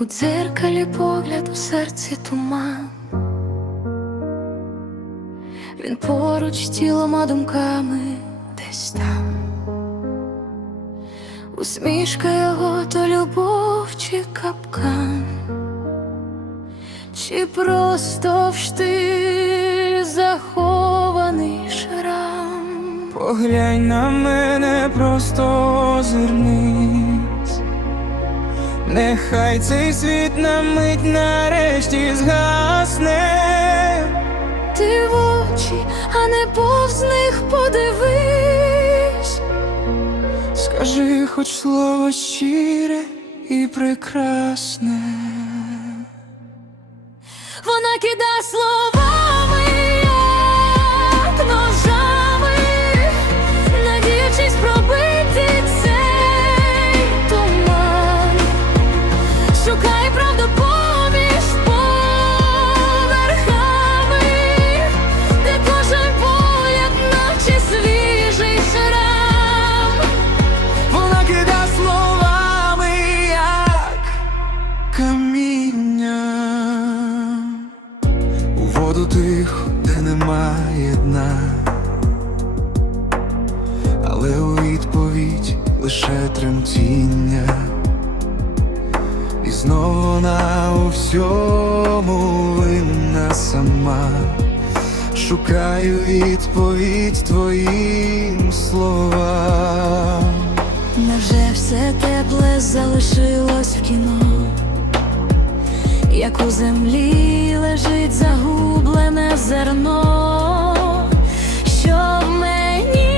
у дзеркалі погляд у серці туман. Він поруч тілом, а думками десь там. Усмішка його то любов чи капкан, чи просто в штиль захований шрам. Поглянь на мене, просто озирнись, нехай цей світ на мить нарешті згасне. Ти в очі, а не повз них подивись. Скажи хоч слово щире і прекрасне. Вона кида словами, воду тихо, де немає дна, але у відповідь лише тремтіння, і знову вона у всьому винна сама. Шукаю відповідь твоїм словам. Невже все тепле залишилось в кіно, як у землі лежить зерно, що в мені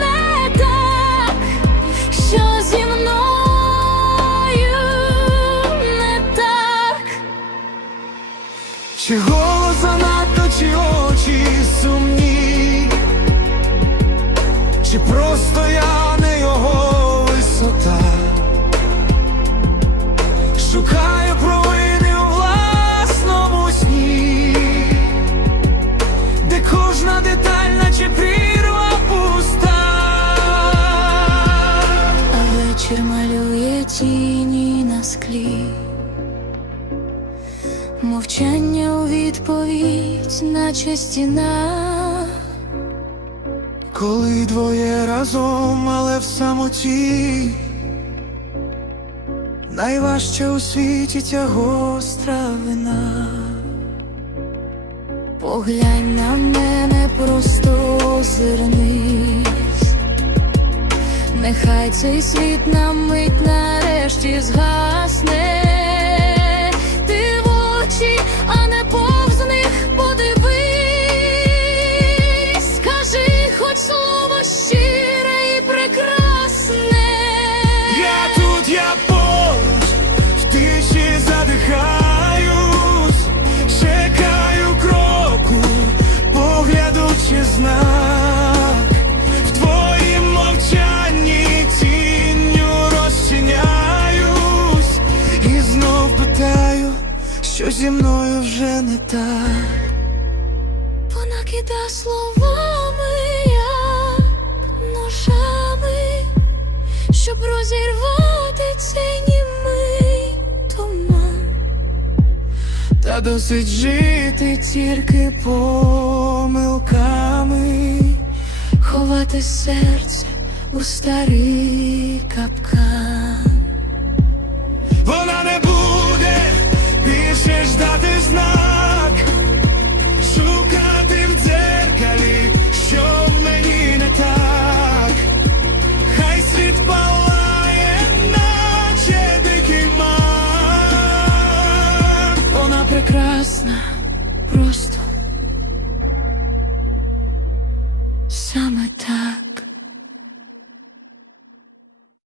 не так, що зі мною не так. Чи голос занадто, чи очі сумні, чи просто я склі, мовчання у відповідь, наче стіна. Коли двоє разом, але в самоті, найважча у світі ця гостра вина. Поглянь на мене, просто озирнись, нехай цей світ на мить нарешті згасне. Зі мною вже не так. Вона кида словами, як ножами, щоб розірвати цей німий туман. Та досить жити тільки помилками. Ховати серце у старий капкан.